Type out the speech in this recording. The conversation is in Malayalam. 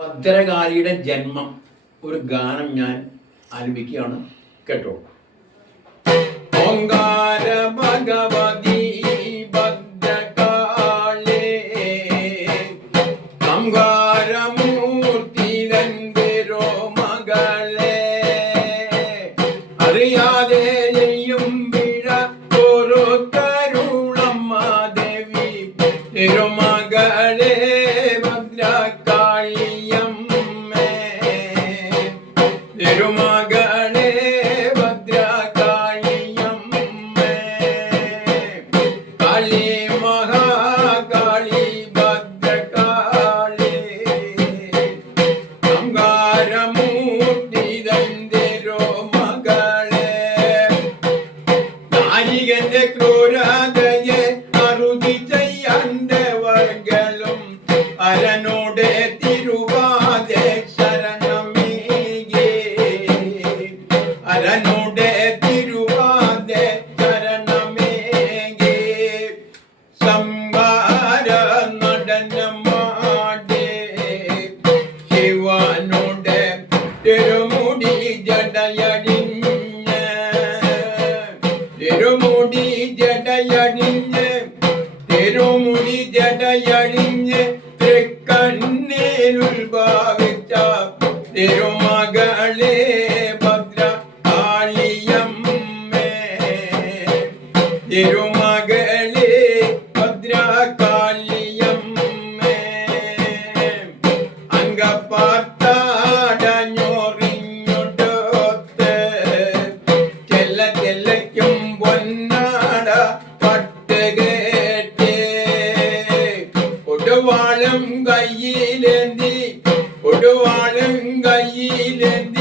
ഭദ്രകാളിയുടെ ജന്മം ഒരു ഗാനം ഞാൻ ആലപിക്കുകയാണ്, കേട്ടോ. ഓങ്കാര ഭഗവതി ഭദ്രകാളേ സംഹാരമൂർത്തി തന്തിരോ മകളെ അറിയാതെ ചെയ്യും പിഴ ഒരു കരുണമ്മ ദേവി തിരുമകളെ തിരുമകളെ ഭദ്രകാളിയമ്മേ കാളി മഹാകാളി ഭദ്രകാളി സംഹാരമൂർത്തി തന്തിരോ മകളെ നാരികന്റെ ക്രൂരതയെ അറുതി ചെയ്യണ്ടവർകളും അരനോടെ തിരുവാതെ അരനോടെ തിരുവാതെ ശരണമേകി സംഹാര നടനമാടെ ശിവനോടെ തിരുമുടി ജടയടിഞ്ഞ് തിരുമുടി ജടയടിഞ്ഞ് തിരുമുടി ജടയടിഞ്ഞ് തൃക്കണ്ണീരുത്ഭവിച്ച തിരുമകളെ തിരുമകളെ ഭദ്രകാളിയമ്മേ അങ്കപ്പാർത്താടഞ്ഞൊറിഞ്ഞൊടൊത്ത് ചെല്ലയ്ക്കും പൊന്നാട പട്ടുകേട്ട് കൊടുവാളും കയ്യിലേന്തി കൊടുവാളും കയ്യിലേന്തി